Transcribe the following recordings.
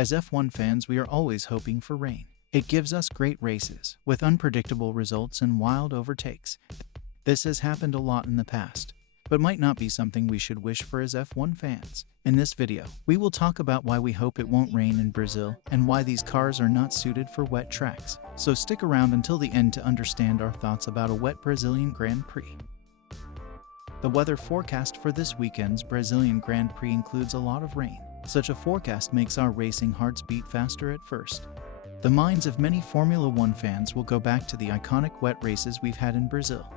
As F1 fans, we are always hoping for rain. It gives us great races, with unpredictable results and wild overtakes. This has happened a lot in the past, but might not be something we should wish for as F1 fans. In this video, we will talk about why we hope it won't rain in Brazil and why these cars are not suited for wet tracks. So stick around until the end to understand our thoughts about a wet Brazilian Grand Prix. The weather forecast for this weekend's Brazilian Grand Prix includes a lot of rain. Such a forecast makes our racing hearts beat faster at first. The minds of many Formula One fans will go back to the iconic wet races we've had in Brazil.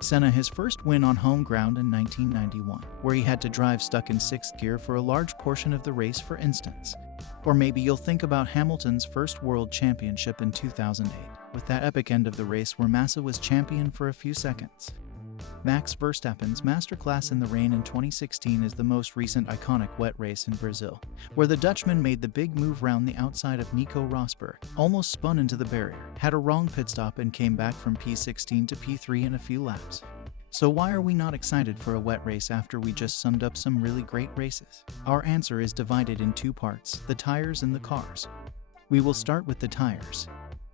Senna his first win on home ground in 1991, where he had to drive stuck in sixth gear for a large portion of the race, for instance. Or maybe you'll think about Hamilton's first world championship in 2008, with that epic end of the race where Massa was champion for a few seconds. Max Verstappen's masterclass in the rain in 2016 is the most recent iconic wet race in Brazil, where the Dutchman made the big move round the outside of Nico Rosberg, almost spun into the barrier, had a wrong pit stop and came back from P16 to P3 in a few laps. So why are we not excited for a wet race after we just summed up some really great races? Our answer is divided in two parts: the tires and the cars. We will start with the tires.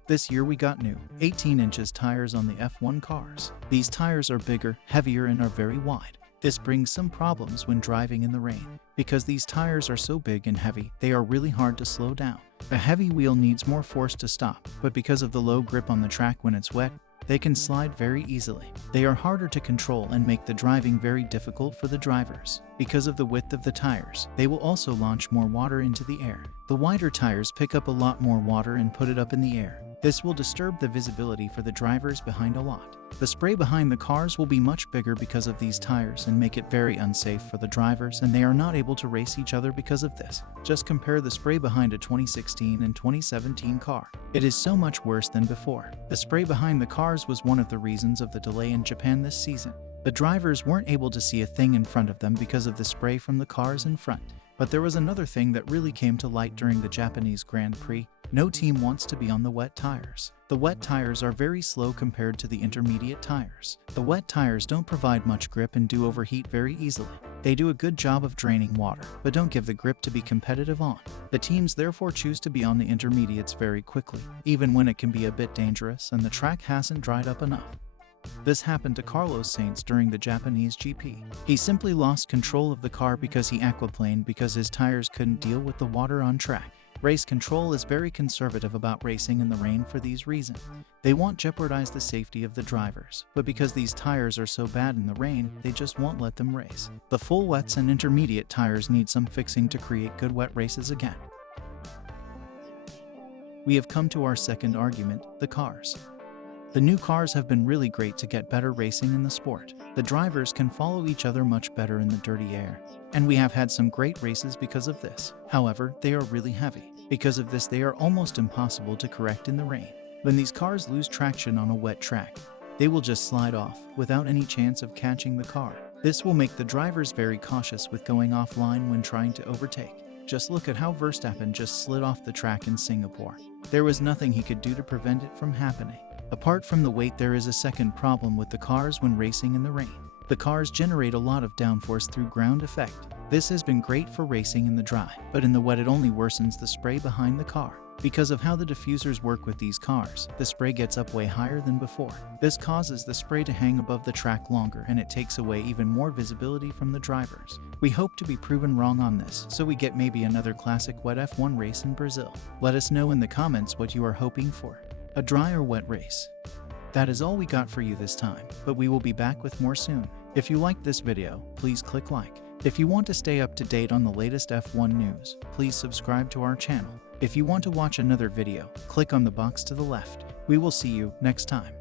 This year we got new 18-inch tires on the F1 cars. These tires are bigger, heavier, and are very wide. This brings some problems when driving in the rain. Because these tires are so big and heavy, they are really hard to slow down. A heavy wheel needs more force to stop, but because of the low grip on the track when it's wet, they can slide very easily. They are harder to control and make the driving very difficult for the drivers. Because of the width of the tires, they will also launch more water into the air. The wider tires pick up a lot more water and put it up in the air. This will disturb the visibility for the drivers behind a lot. The spray behind the cars will be much bigger because of these tires and make it very unsafe for the drivers, and they are not able to race each other because of this. Just compare the spray behind a 2016 and 2017 car. It is so much worse than before. The spray behind the cars was one of the reasons of the delay in Japan this season. The drivers weren't able to see a thing in front of them because of the spray from the cars in front. But there was another thing that really came to light during the Japanese Grand Prix. No team wants to be on the wet tires. The wet tires are very slow compared to the intermediate tires. The wet tires don't provide much grip and do overheat very easily. They do a good job of draining water, but don't give the grip to be competitive on. The teams therefore choose to be on the intermediates very quickly, even when it can be a bit dangerous and the track hasn't dried up enough. This happened to Carlos Sainz during the Japanese GP. He simply lost control of the car because he aquaplaned because his tires couldn't deal with the water on track. Race control is very conservative about racing in the rain for these reasons. They won't jeopardize the safety of the drivers, but because these tires are so bad in the rain, they just won't let them race. The full wets and intermediate tires need some fixing to create good wet races again. We have come to our second argument, the cars. The new cars have been really great to get better racing in the sport. The drivers can follow each other much better in the dirty air, and we have had some great races because of this. However, they are really heavy. Because of this, they are almost impossible to correct in the rain. When these cars lose traction on a wet track, they will just slide off without any chance of catching the car. This will make the drivers very cautious with going offline when trying to overtake. Just look at how Verstappen just slid off the track in Singapore. There was nothing he could do to prevent it from happening. Apart from the weight, there is a second problem with the cars when racing in the rain. The cars generate a lot of downforce through ground effect. This has been great for racing in the dry, but in the wet it only worsens the spray behind the car. Because of how the diffusers work with these cars, the spray gets up way higher than before. This causes the spray to hang above the track longer, and it takes away even more visibility from the drivers. We hope to be proven wrong on this, so we get maybe another classic wet F1 race in Brazil. Let us know in the comments what you are hoping for. A dry or wet race? That is all we got for you this time, but we will be back with more soon. If you liked this video, please click like. If you want to stay up to date on the latest F1 news, please subscribe to our channel. If you want to watch another video, click on the box to the left. We will see you next time.